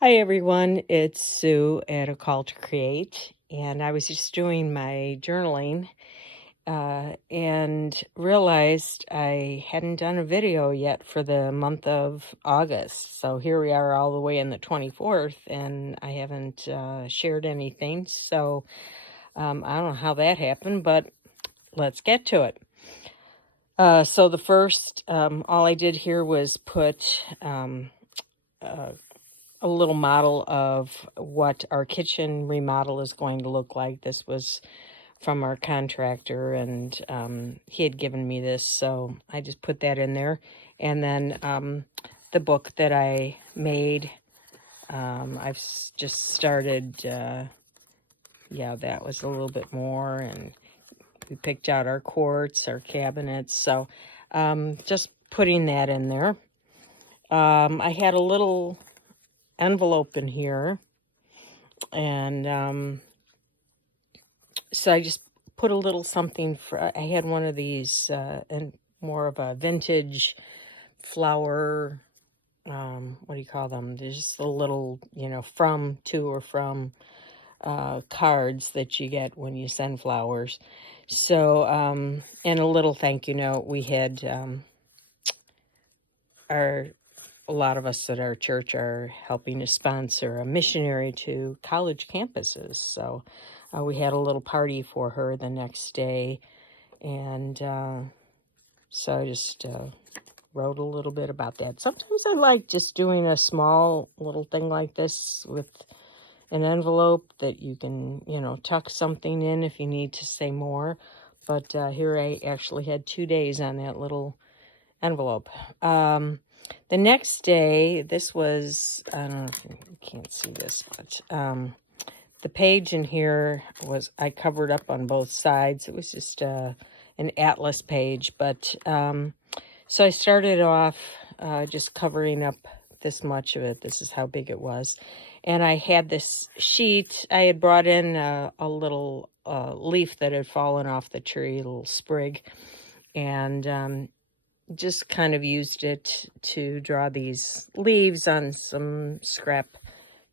Hi everyone, it's Sue at A Call to Create, and I was just doing my journaling and realized I hadn't done a video yet for the month of August. So here we are all the way in the 24th, and I haven't shared anything. So I don't know how that happened, but let's get to it. So the first, all I did here was put a little model of what our kitchen remodel is going to look like. This was from our contractor, and he had given me this, so I just put that in there. And then the book that I made, I've just started, yeah, that was a little bit more, and we picked out our quartz, our cabinets, so just putting that in there. I had a little envelope in here, and so I just put a little something for, I had one of these and more of a vintage flower, what do you call them? There's just a little, from, to, or from cards that you get when you send flowers. So, and a little thank you note. We had a lot of us at our church are helping to sponsor a missionary to college campuses. So we had a little party for her the next day. And so I just wrote a little bit about that. Sometimes I like just doing a small little thing like this with an envelope that you can, tuck something in if you need to say more. But here I actually had 2 days on that little envelope. The next day, this was, I don't know if you can't see this, but the page in here was, I covered up on both sides. It was just an atlas page, but so I started off just covering up this much of it. This is how big it was. And I had this sheet. I had brought in a little leaf that had fallen off the tree, a little sprig, and just kind of used it to draw these leaves on some scrap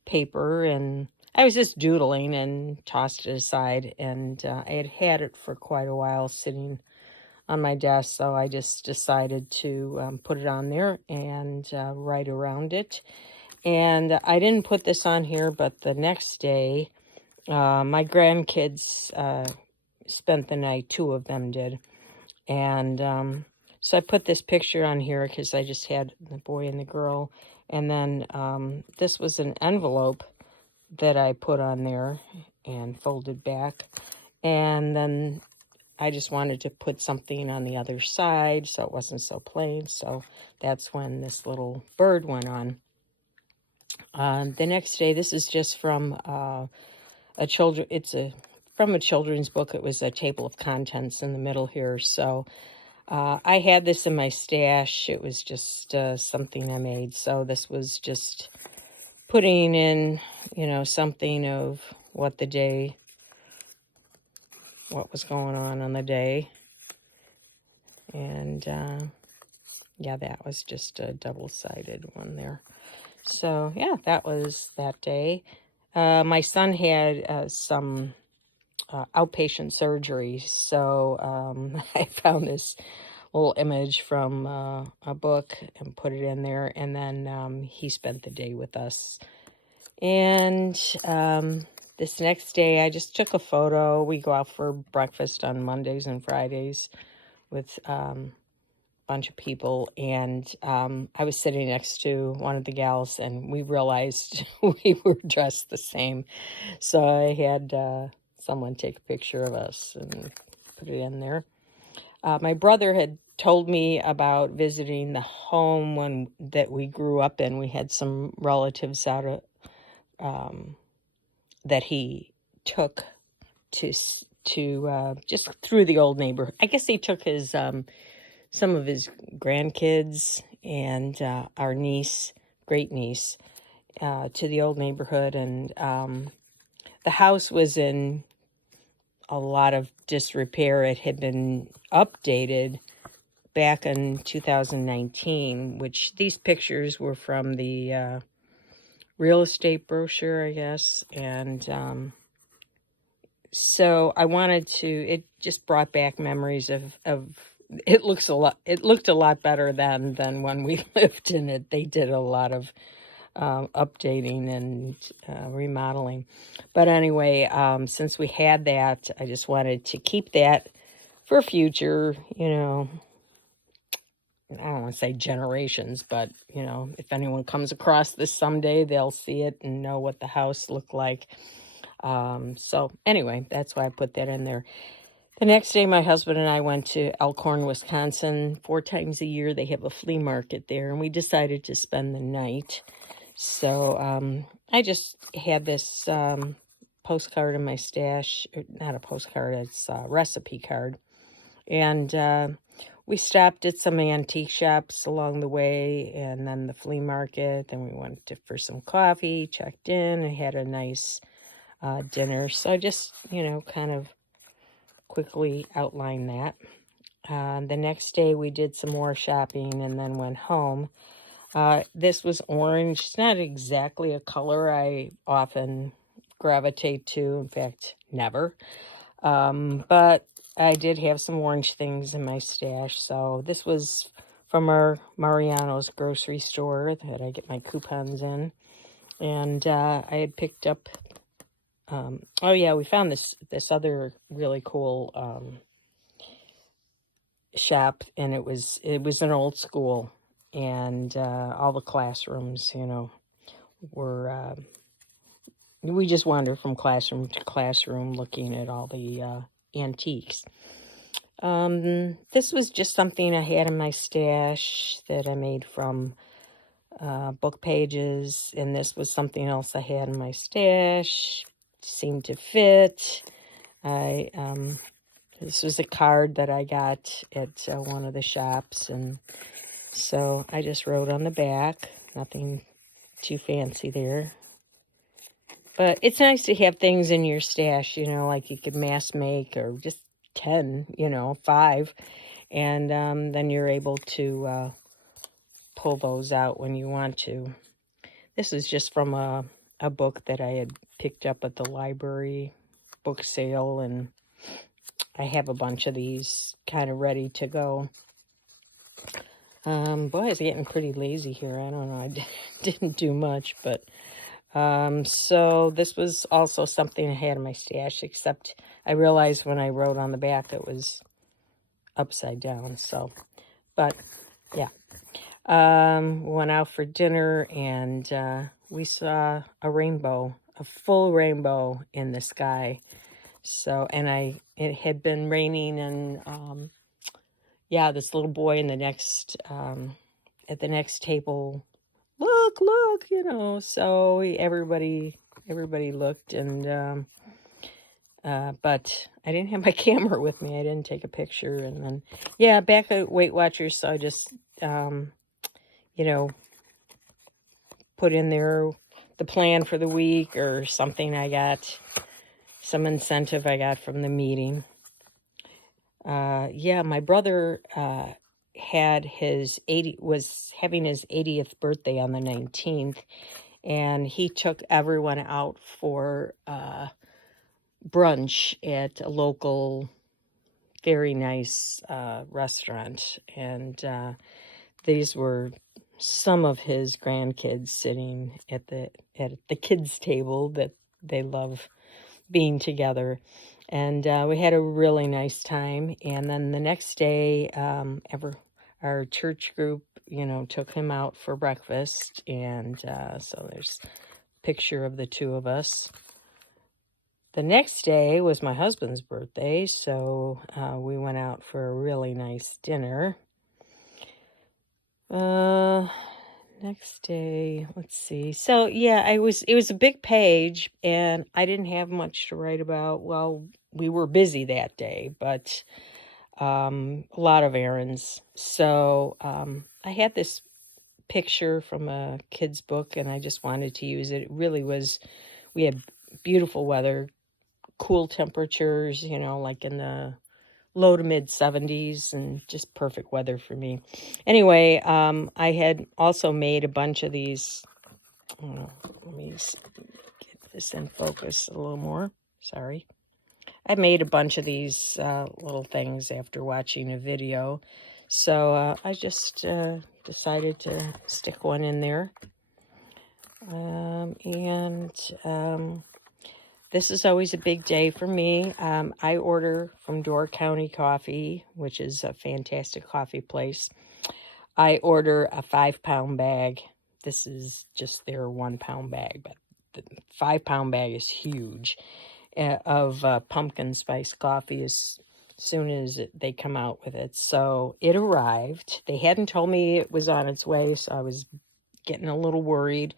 paper, and I was just doodling and tossed it aside, and I had it for quite a while sitting on my desk, so I just decided to put it on there and write around it. And I didn't put this on here, but the next day, my grandkids spent the night, 2 of them did, and so I put this picture on here because I just had the boy and the girl. And then this was an envelope that I put on there and folded back. And then I just wanted to put something on the other side so it wasn't so plain. So that's when this little bird went on. The next day, this is just from from a children's book. It was a table of contents in the middle here. So I had this in my stash. It was just something I made. So this was just putting in, something of what was going on the day. And yeah, that was just a double-sided one there. So yeah, that was that day. My son had some outpatient surgery. So I found this little image from a book and put it in there. And then he spent the day with us. And this next day, I just took a photo. We go out for breakfast on Mondays and Fridays with a bunch of people. And I was sitting next to one of the gals, and we realized we were dressed the same. So I had someone take a picture of us and put it in there. My brother had told me about visiting the home that we grew up in. We had some relatives out of that he took to just through the old neighborhood. I guess he took his some of his grandkids and our niece, great niece, to the old neighborhood, and the house was in a lot of disrepair. It had been updated back in 2019, which these pictures were from the real estate brochure, I guess. And so I wanted to, it just brought back memories of it looked a lot better than when we lived in it. They did a lot of updating and remodeling. But anyway, since we had that, I just wanted to keep that for future, I don't want to say generations, but, if anyone comes across this someday, they'll see it and know what the house looked like. So anyway, that's why I put that in there. The next day, my husband and I went to Elkhorn, Wisconsin. 4 times a year, they have a flea market there, and we decided to spend the night. So I just had this postcard in my stash, not a postcard, it's a recipe card. And we stopped at some antique shops along the way, and then the flea market. Then we went for some coffee, checked in, and had a nice dinner. So I just, kind of quickly outlined that. The next day we did some more shopping and then went home. This was orange. It's not exactly a color I often gravitate to. In fact, never. But I did have some orange things in my stash. So this was from our Mariano's grocery store that I get my coupons in. And I had picked up, oh yeah, we found this other really cool shop, and it was an old school, and all the classrooms, were we just wandered from classroom to classroom looking at all the antiques. This was just something I had in my stash that I made from book pages, and this was something else I had in my stash. Seemed to fit. This was a card that I got at one of the shops, and so I just wrote on the back. Nothing too fancy there. But it's nice to have things in your stash, like you could mass make, or just 10, 5, and then you're able to pull those out when you want to. This is just from a book that I had picked up at the library book sale, and I have a bunch of these kind of ready to go. Boy, it's getting pretty lazy here. I don't know. I didn't do much, but so this was also something I had in my stash, except I realized when I wrote on the back it was upside down. So, but yeah. Went out for dinner, and we saw a rainbow, a full rainbow in the sky. So, and it had been raining, and yeah, this little boy in the next at the next table, look, so everybody looked, and but I didn't have my camera with me. I didn't take a picture. And then, yeah, back at Weight Watchers, so I just put in there the plan for the week or something I got, some incentive I got from the meeting. Yeah, my brother was having his 80th birthday on the 19th, and he took everyone out for brunch at a local very nice restaurant, and these were some of his grandkids sitting at the kids' table that they love being together. And we had a really nice time. And then the next day, our church group, took him out for breakfast. And so there's a picture of the two of us. The next day was my husband's birthday, so we went out for a really nice dinner. Next day, let's see. So yeah, it was a big page, and I didn't have much to write about. Well, we were busy that day, but a lot of errands. So I had this picture from a kid's book, and I just wanted to use it. It really was, we had beautiful weather, cool temperatures, like in the low to mid 70s, and just perfect weather for me. Anyway, I had also made a bunch of these Let me get this in focus a little more. Sorry. I made a bunch of these little things after watching a video. So I just decided to stick one in there. This is always a big day for me. I order from Door County Coffee, which is a fantastic coffee place. I order a 5-pound bag. This is just their 1-pound bag, but the 5-pound bag is huge of pumpkin spice coffee as soon as they come out with it. So it arrived. They hadn't told me it was on its way, so I was getting a little worried.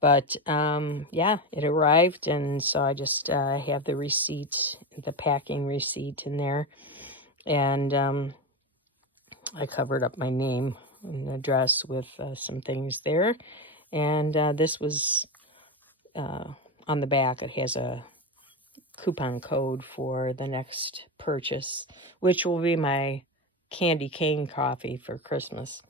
But yeah, it arrived, and so I just have the receipt, the packing receipt in there. And I covered up my name and address with some things there. And this was on the back. It has a coupon code for the next purchase, which will be my candy cane coffee for Christmas.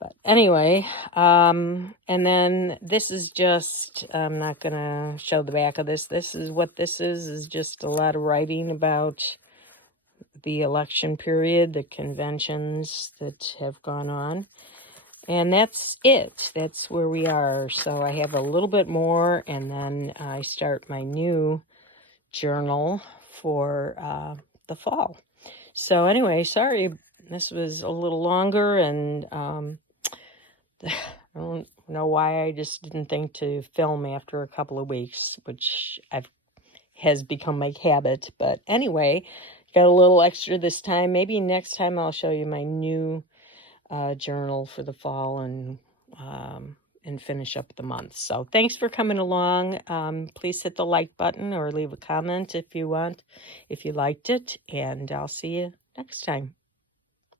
But anyway, and then this is just, I'm not going to show the back of this. This is what this is just a lot of writing about the election period, the conventions that have gone on. And that's it. That's where we are. So I have a little bit more, and then I start my new journal for the fall. So anyway, sorry, this was a little longer, and I don't know why I just didn't think to film after a couple of weeks, which has become my habit. But anyway, got a little extra this time. Maybe next time I'll show you my new journal for the fall and finish up the month. So thanks for coming along. Please hit the like button or leave a comment if you want, if you liked it, and I'll see you next time.